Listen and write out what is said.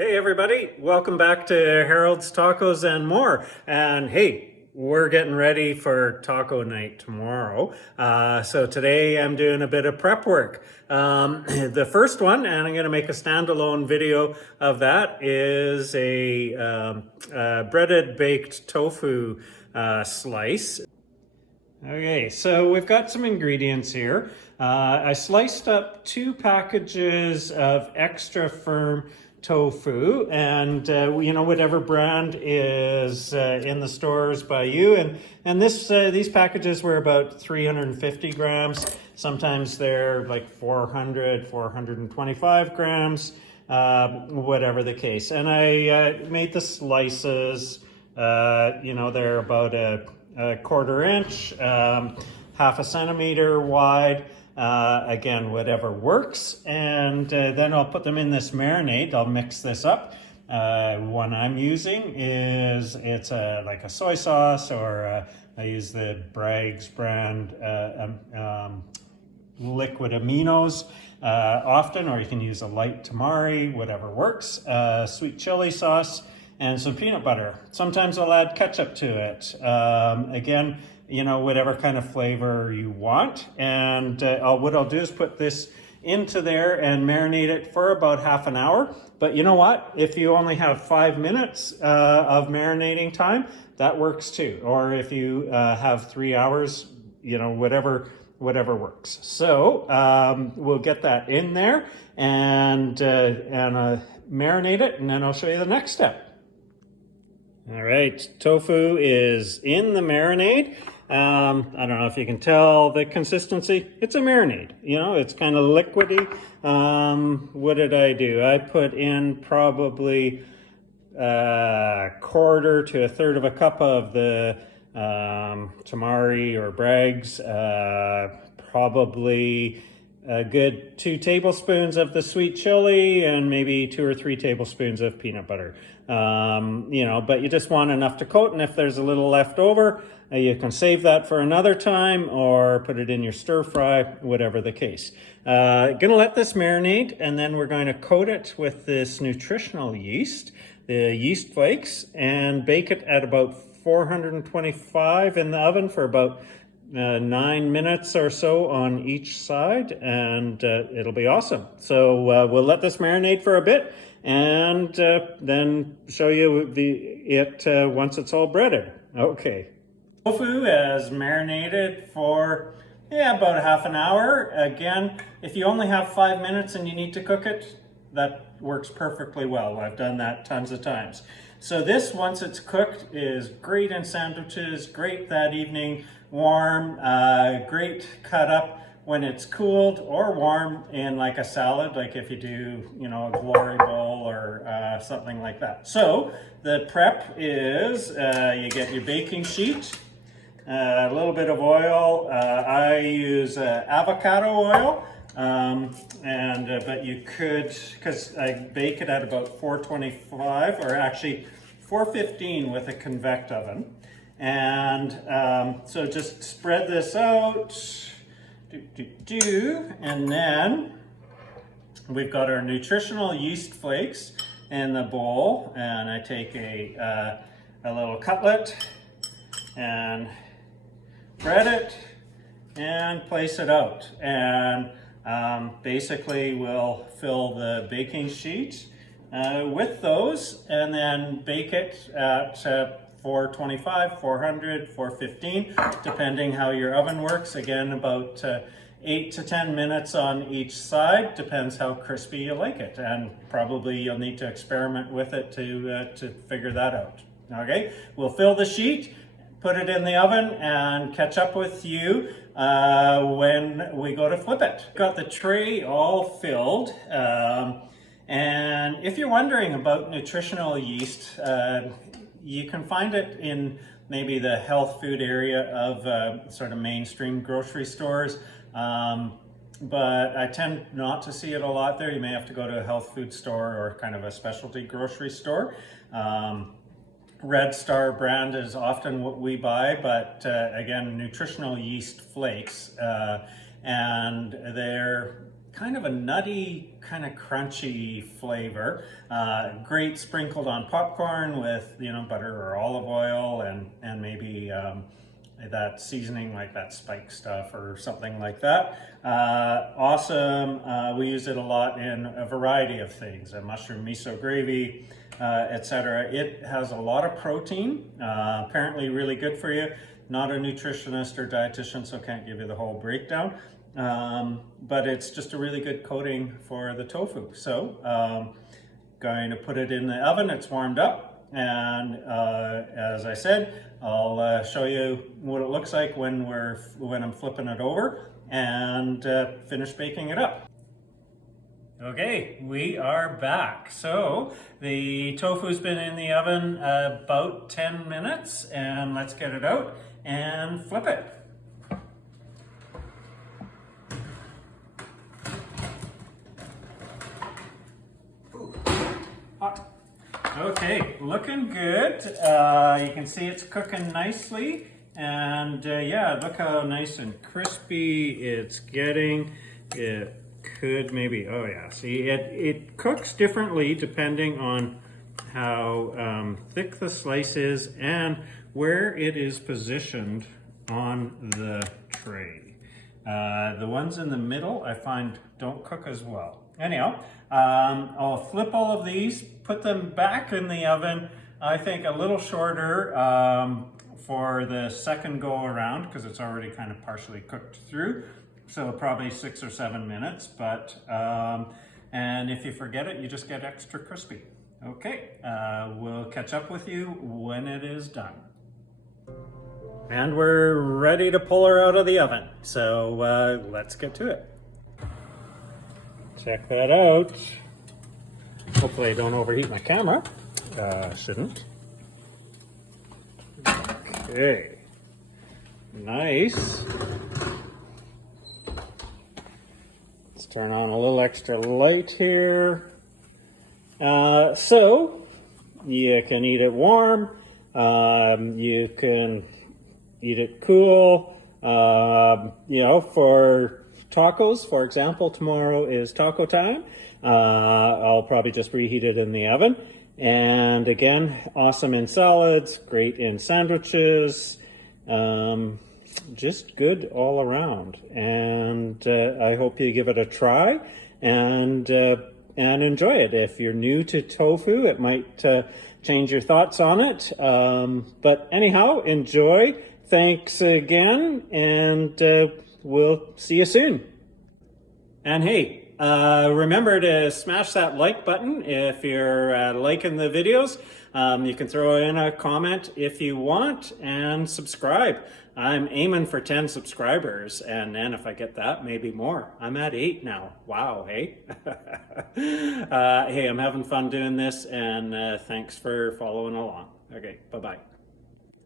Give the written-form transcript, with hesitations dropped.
Hey everybody, welcome back to Harold's Tacos and More. And hey, we're getting ready for taco night tomorrow. So today I'm doing a bit of prep work. The first one, and I'm going to make a standalone video of that, is a breaded baked tofu slice. Okay, so we've got some ingredients here. I sliced up 2 packages of extra firm tofu, and whatever brand is in the stores by you. And these packages were about 350 grams. Sometimes they're like 400, 425 grams, whatever the case. And I made the slices. They're about a quarter inch, half a centimeter wide, again, whatever works. And then I'll put them in this marinade. I'll mix this up. One I'm using is, it's like a soy sauce, or I use the Bragg's brand liquid aminos often, or you can use a light tamari, whatever works. Sweet chili sauce, and some peanut butter. Sometimes I'll add ketchup to it. Again, whatever kind of flavor you want. And what I'll do is put this into there and marinate it for about half an hour. But you know what? If you only have 5 minutes of marinating time, that works too. Or if you have 3 hours, whatever works. So we'll get that in there and marinate it, and then I'll show you the next step. All right, tofu is in the marinade. I don't know if you can tell the consistency. It's a marinade, it's kind of liquidy. What did I do? I put in probably a quarter to a third of a cup of the tamari or Bragg's, probably a good 2 tablespoons of the sweet chili, and maybe 2 or 3 tablespoons of peanut butter. But you just want enough to coat, and if there's a little left over, you can save that for another time or put it in your stir fry, whatever the case. Gonna let this marinate, and then we're going to coat it with this nutritional yeast, the yeast flakes, and bake it at about 425 in the oven for about 9 minutes or so on each side, and it'll be awesome. So we'll let this marinate for a bit, and then show you once it's all breaded. Okay. Tofu is marinated for about a half an hour. Again, if you only have 5 minutes and you need to cook it, that works perfectly well. I've done that tons of times. So this, once it's cooked, is great in sandwiches, great that evening, warm, great cut up when it's cooled, or warm in like a salad, like if you do, a glory bowl or something like that. So the prep is you get your baking sheet, a little bit of oil. I use avocado oil. But you could, because I bake it at about 425, or actually 415 with a convect oven. And so just spread this out, and then we've got our nutritional yeast flakes in the bowl, and I take a little cutlet and bread it and place it out. And basically we'll fill the baking sheet with those, and then bake it at 425, 400, 415, depending how your oven works. Again, about 8 to 10 minutes on each side, depends how crispy you like it, and probably you'll need to experiment with it to figure that out. Okay, we'll fill the sheet, put it in the oven, and catch up with you when we go to flip it. Got the tray all filled, and if you're wondering about nutritional yeast, you can find it in maybe the health food area of sort of mainstream grocery stores, but I tend not to see it a lot there. You may have to go to a health food store or kind of a specialty grocery store. Red Star brand is often what we buy, but again, nutritional yeast flakes, and they're kind of a nutty, kind of crunchy flavor. Great sprinkled on popcorn with, you know, butter or olive oil and maybe that seasoning like that spike stuff or something like that. Awesome. We use it a lot in a variety of things, a mushroom miso gravy, etc. It has a lot of protein, apparently really good for you. Not a nutritionist or dietitian, so can't give you the whole breakdown. But it's just a really good coating for the tofu. So going to put it in the oven. It's warmed up. And as I said, I'll show you what it looks like when I'm flipping it over and finish baking it up. Okay, we are back. So the tofu's been in the oven about 10 minutes, and let's get it out and flip it. Ooh, hot. Okay, looking good. You can see it's cooking nicely, and yeah, look how nice and crispy it's getting. It could maybe, oh yeah, see, it cooks differently depending on how thick the slice is and where it is positioned on the tray. The ones in the middle I find don't cook as well. Anyhow, I'll flip all of these, put them back in the oven, I think a little shorter for the second go around because it's already kind of partially cooked through. So probably 6 or 7 minutes, but, and if you forget it, you just get extra crispy. Okay, we'll catch up with you when it is done. And we're ready to pull her out of the oven. So let's get to it. Check that out. Hopefully I don't overheat my camera. Shouldn't. Okay. Nice. Let's turn on a little extra light here. So you can eat it warm. You can eat it cool. You know, for tacos, for example, tomorrow is taco time. I'll probably just reheat it in the oven. And again, awesome in salads, great in sandwiches, just good all around. And I hope you give it a try and enjoy it. If you're new to tofu, it might change your thoughts on it. But anyhow, enjoy. Thanks again, and we'll see you soon. And hey, remember to smash that like button if you're liking the videos. You can throw in a comment if you want, and subscribe. I'm aiming for 10 subscribers, and then if I get that, maybe more. I'm at 8 now. Wow, hey? Hey, I'm having fun doing this, and thanks for following along. Okay, bye-bye.